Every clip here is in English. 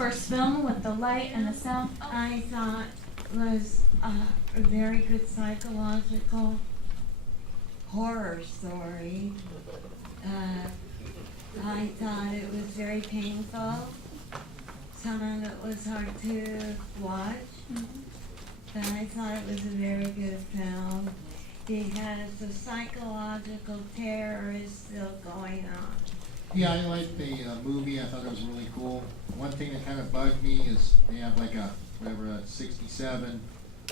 first film with the light and the sound? I thought was a very good psychological horror story. I thought it was very painful. Some of it was hard to watch, but I thought it was a very good film because the psychological terror is still going on. Yeah, I liked the movie. I thought it was really cool. One thing that kind of bugged me is they have like a, whatever, a 67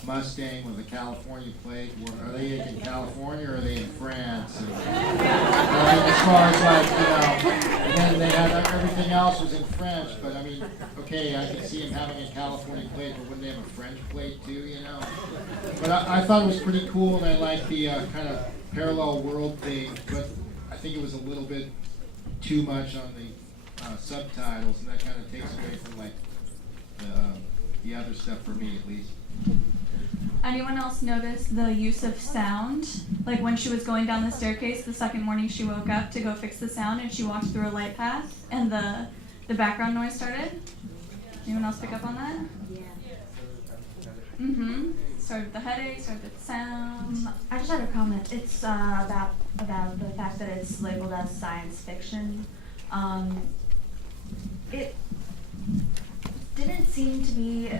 Mustang with a California plate. Are they in California or are they in France? And, as far as like, and then they had everything else was in French, but I mean, okay, I can see them having a California plate, but wouldn't they have a French plate too, But I thought it was pretty cool, and I liked the kind of parallel world thing, but I think it was a little bit too much on the subtitles, and that kind of takes away from like the other stuff for me, at least. Anyone else notice the use of sound? Like when she was going down the staircase the second morning she woke up to go fix the sound and she walked through a light path and the background noise started? Anyone else pick up on that? Yeah. Started with the headache, started with the sound. I just had a comment. It's about the fact that it's labeled as science fiction. It didn't seem to be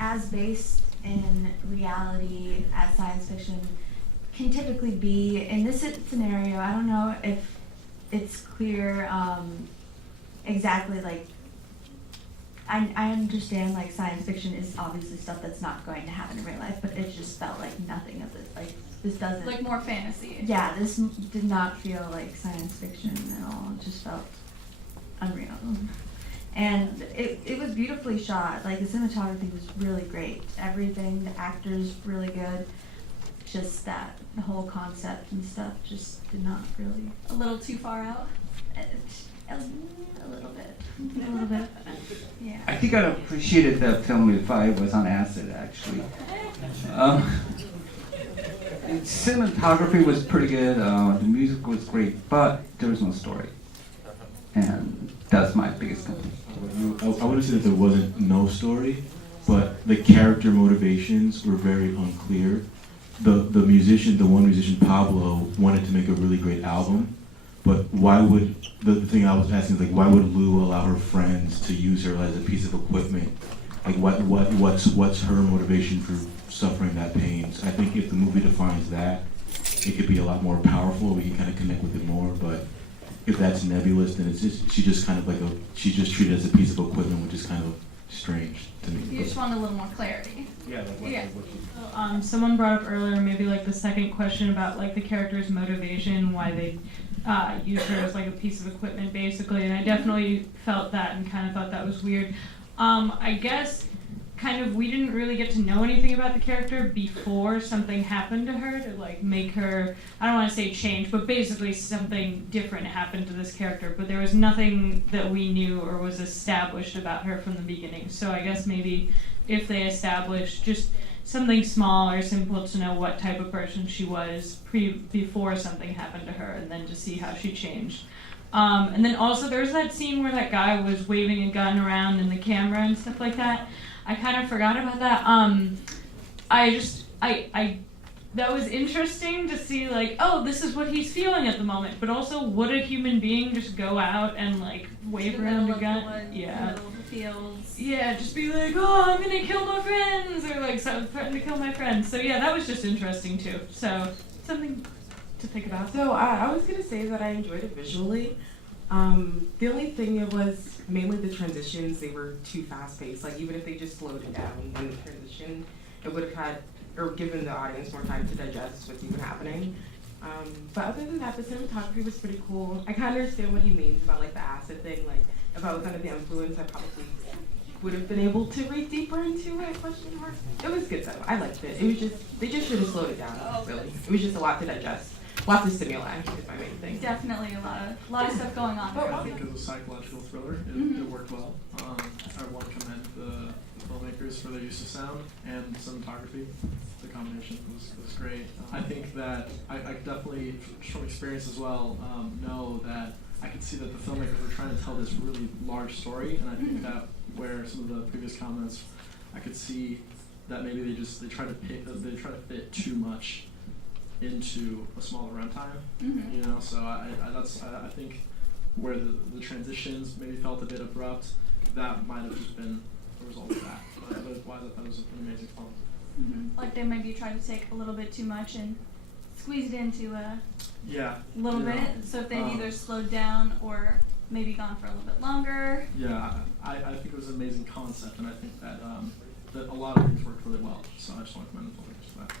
as based in reality as science fiction can typically be. In this scenario, I don't know if it's clear exactly like I understand like science fiction is obviously stuff that's not going to happen in real life, but it just felt like nothing of this. Like this doesn't. Like more fantasy. Yeah, this did not feel like science fiction at all. It just felt unreal. And it was beautifully shot. Like the cinematography was really great. Everything, the actors really good. Just that the whole concept and stuff just did not really. A little too far out. A little bit. Yeah. I think I'd appreciated the film if I was on acid, actually. Cinematography was pretty good, the music was great, but there was no story. And that's my biggest complaint. I wouldn't say that there wasn't no story, but the character motivations were very unclear. The one musician, Pablo, wanted to make a really great album, but why would, the thing I was asking is like, why would Lou allow her friends to use her as a piece of equipment? Like what's her motivation for suffering that pain? So I think if the movie defines that, it could be a lot more powerful, we can kind of connect with it more, but if that's nebulous, then it's just, she's just treated as a piece of equipment, which is kind of strange to me. You just want a little more clarity. Yeah, Someone brought up earlier maybe like the second question about like the character's motivation, why they use her as like a piece of equipment basically, and I definitely felt that and kind of thought that was weird. I guess kind of we didn't really get to know anything about the character before something happened to her to like make her, I don't want to say change, but basically something different happened to this character, but there was nothing that we knew or was established about her from the beginning. So I guess maybe if they established just something small or simple to know what type of person she was before something happened to her, and then to see how she changed. And then also there's that scene where that guy was waving a gun around in the camera and stuff like that. I kind of forgot about that. That was interesting to see, like, oh, this is what he's feeling at the moment. But also, would a human being just go out and like wave around a gun? Yeah. Fields. Yeah, just be like, oh, I'm gonna kill my friends, or like threaten to kill my friends. So yeah, that was just interesting too. So something to think about. So I was gonna say that I enjoyed it visually. The only thing it was mainly the transitions. They were too fast paced. Like even if they just slowed it down when the transition, it would have had or given the audience more time to digest what's even happening. But other than that, the cinematography was pretty cool. I kind of understand what he means about like the acid thing. Like if I was under the influence, I probably would have been able to read deeper into it. Question mark. It was good though. I liked it. It was just they just should have slowed it down. Really, it was just a lot to digest. Lots of stimuli is my main thing. Definitely a lot of stuff going on. I think it was a psychological thriller. It worked well. I want to commend the filmmakers for their use of sound and cinematography. The combination was great. I think that I definitely, from experience as well, know that I could see that the filmmakers were trying to tell this really large story, and I think that where some of the previous comments, I could see that maybe they try to fit too much into a smaller runtime. Mhm. You know, so I think where the transitions maybe felt a bit abrupt, that might have just been a result of that. But otherwise, I thought it was an amazing film. Mhm. Like they maybe try to take a little bit too much and squeeze it into a Yeah. little you know, bit. So if they'd um, either slowed down or maybe gone for a little bit longer. Yeah, I think it was an amazing concept, and I think that that a lot of things worked really well. So I just want to commend the filmmakers for that.